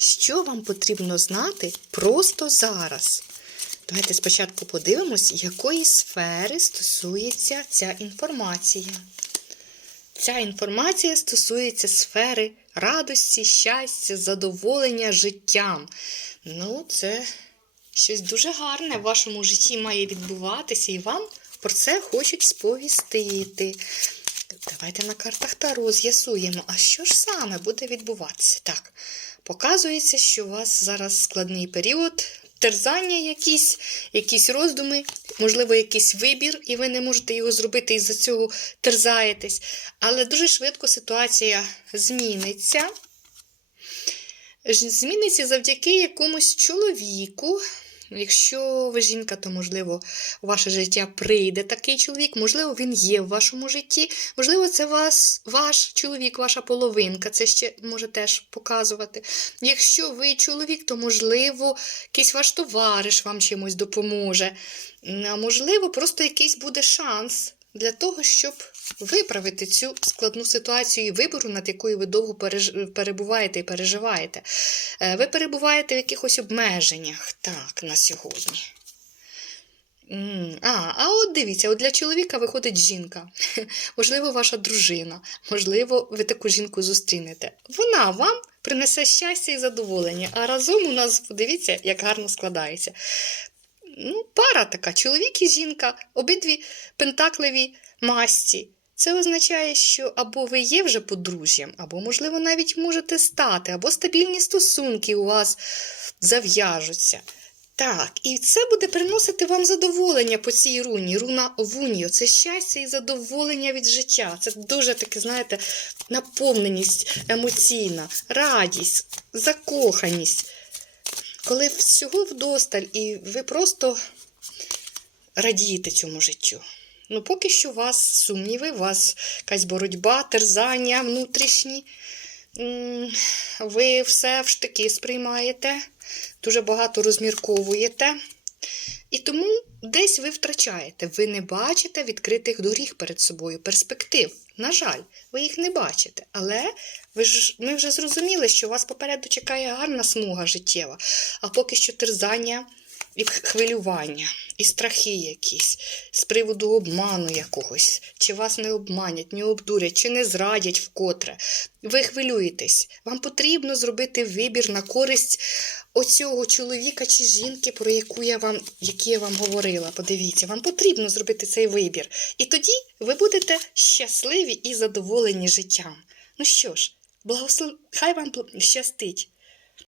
що вам потрібно знати просто зараз. Давайте спочатку подивимось, якої сфери стосується ця інформація. Ця інформація стосується сфери радості, щастя, задоволення життям. Ну, це щось дуже гарне в вашому житті має відбуватися, і вам про це хочуть сповістити. Давайте на картах Таро з'ясуємо, а що ж саме буде відбуватися? Так, показується, що у вас зараз складний період, терзання якісь, якісь роздуми, можливо, якийсь вибір, і ви не можете його зробити, і за цього терзаєтесь. Але дуже швидко ситуація зміниться. Зміниться завдяки якомусь чоловіку. Якщо ви жінка, то можливо у ваше життя прийде такий чоловік, можливо, він є в вашому житті, можливо, це вас, ваш чоловік, ваша половинка, це ще може теж показувати. Якщо ви чоловік, то можливо, якийсь ваш товариш вам чимось допоможе. Можливо, просто якийсь буде шанс для того, щоб виправити цю складну ситуацію і вибору, над якою ви довго перебуваєте і переживаєте. Е, Ви перебуваєте в якихось обмеженнях так, на сьогодні. А, а от дивіться, от для чоловіка виходить жінка. Можливо, ваша дружина. Можливо, ви таку жінку зустрінете. Вона вам принесе щастя і задоволення. А разом у нас, подивіться, як гарно складається. Ну, пара така, чоловік і жінка, обидві пентакливі масті. Це означає, що або ви є вже подружжям, або, можливо, навіть можете стати, або стабільні стосунки у вас зав'яжуться. Так, і це буде приносити вам задоволення по цій руні. Руна Вуніо це щастя і задоволення від життя. Це дуже таке, знаєте, наповненість емоційна, радість, закоханість. Коли всього вдосталь, і ви просто радієте цьому життю. Ну, поки що у вас сумніви, у вас якась боротьба, терзання внутрішні. Ви все в штики сприймаєте, дуже багато розмірковуєте. І тому десь ви втрачаєте. Ви не бачите відкритих доріг перед собою, перспектив. На жаль, ви їх не бачите. Але ви ж, ми вже зрозуміли, що вас попереду чекає гарна смуга життєва, а поки що терзання і хвилювання, і страхи якісь з приводу обману якогось, чи вас не обманять, не обдурять, чи не зрадять вкотре. Ви хвилюєтесь. Вам потрібно зробити вибір на користь оцього чоловіка чи жінки, про яку я вам, які я вам говорила. Подивіться, вам потрібно зробити цей вибір. І тоді ви будете щасливі і задоволені життям. Ну що ж, благослов... хай вам щастить.